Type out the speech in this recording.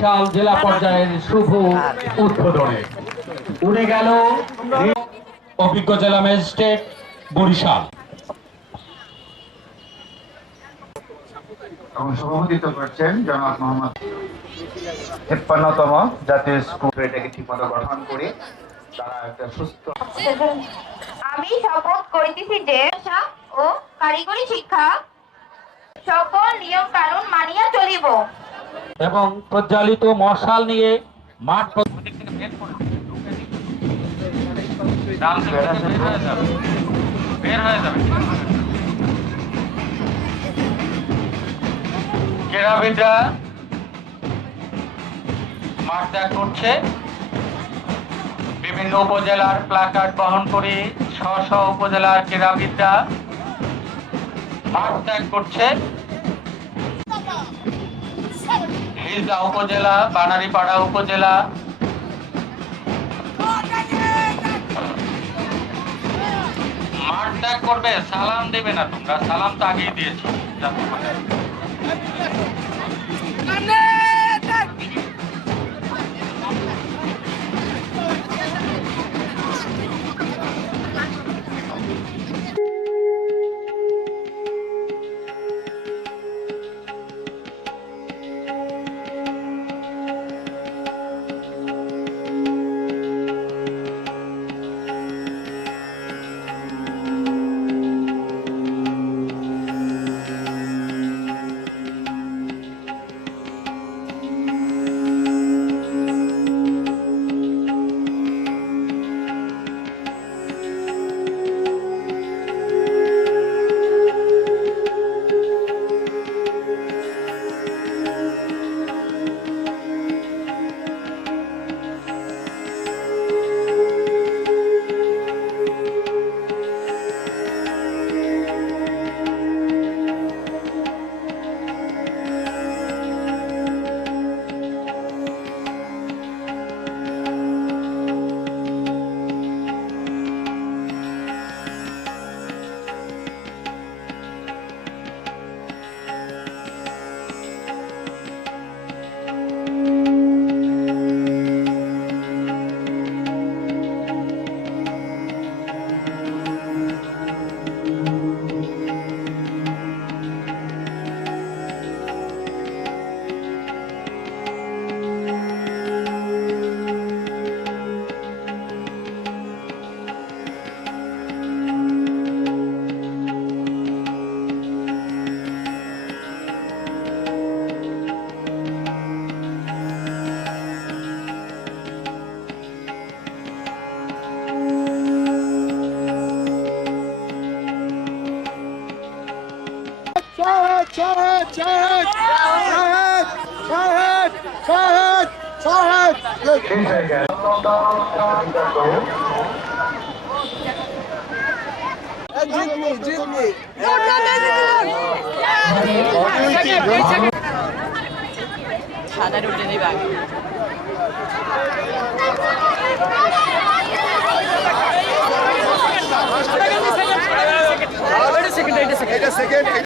সাল জেলা পর্যায়ের শুভ উদ্বোধনে। উড়ে গেল অভিজ্ঞ জেলা ম্যাজিস্ট্রেট বরিশাল। এবং সভাপতিত্ব করছেন জনাব মোহাম্মদ তেপ্পান্নতম জাতীয় স্কুল। এটাকে ঠিকমতো গঠন করে তারা একটা সুস্থ আমি শপথ করিতেছি যে ও কারিগরি শিক্ষা সকল নিয়ম কানুন মানিয়া চলিব। এবং প্রজ্বালিত মশাল নিয়ে মাঠ বিভিন্ন উপজেলার প্লাকার্ড বহন করে স্ব উপজেলার ক্রীড়াবিদরা মাঠ ত্যাগ করছে। হিলদা উপজেলা, বানারীপাড়া উপজেলা। মাঠ ত্যাগ করবে, সালাম দেবে না তোমরা। সালাম তো আগেই দিয়েছ। Şahit, şahit, şahit. শেষ হয়ে গেল Ciddi, ciddi. সাদা উঠে নেবে আগে এটা সেকেন্ড